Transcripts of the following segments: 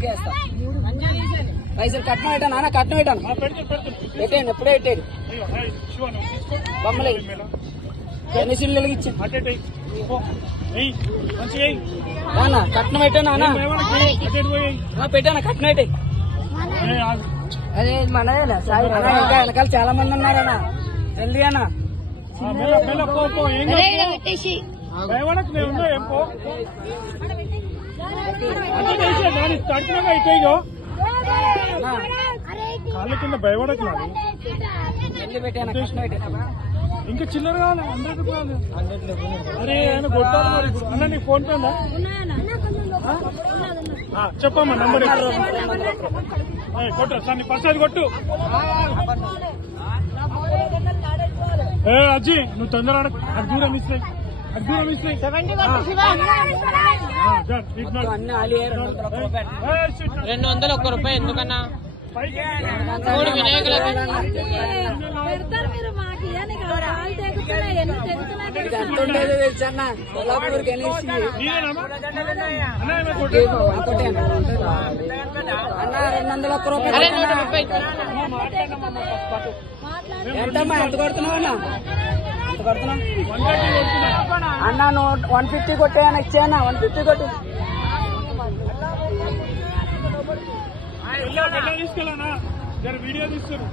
మంచిగా వేస్తా. పైసలు కట్నం పెట్టాను నాన్న, కట్నం పెట్టాను. పెట్టాను ఎప్పుడే పెట్టాడు. బొమ్మలే ఎన్ని సిల్లు ఇచ్చి నాన్న కట్నం పెట్టాను నాన్న. పెట్టాను కట్నం పెట్టే. అదే మనదేనా సాయి అన్న. ఇంకా వెనకాల చాలా మంది ఉన్నారన్నా. జల్దీ అన్న. కాళ్ళ కింద భయపడకు. ఇంకా చిల్లర కావాలి, 100 రూపాయలు. అరే ఆయన కొట్టాలి మరి. అన్న నీ ఫోన్ పే ఉందా? చెప్పమ్మా నంబర్ కొట్టు సార్. నీ పర్స్ అది కొట్టు. అజ్జి నువ్వు తొందర అది దూరం ఇస్తాయి, అది దూరం ఇస్తాయి. 201 రూపాయి ఎందుకన్నా? 3 వినాయకులకి తెలుసన్న. కొల్లాపూర్కి అన్న 201 రూపాయలు. ఎంతమ్మా ఎంత కొడుతున్నావు అన్న? ఎంత కొడుతున్నావు అన్న? నువ్వు 150 కొట్టేయన్నా. ఇచ్చేయన్నా 150 కొట్టు. తీసుకెళ్ళనా వీడియో తీస్తారు,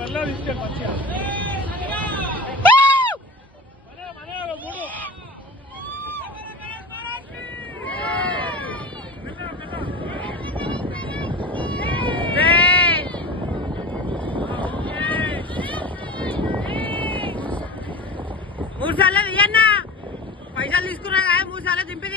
మళ్ళా తీసుకెళ్ళి మంచిగా. మూడు సార్లు ఇయ్యన్నా. పైసలు తీసుకున్నా కదా, 3 సార్లు దింపి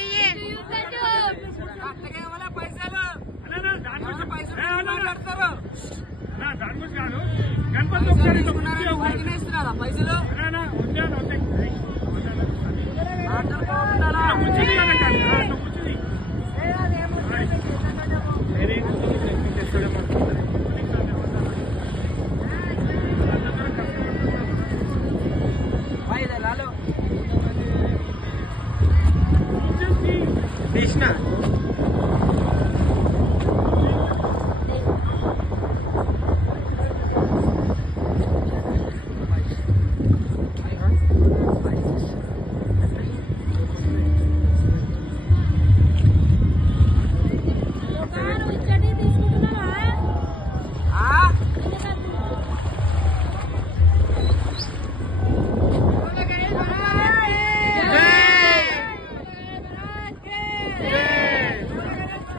గణపతి ఒకసారి పైసలు తీసిన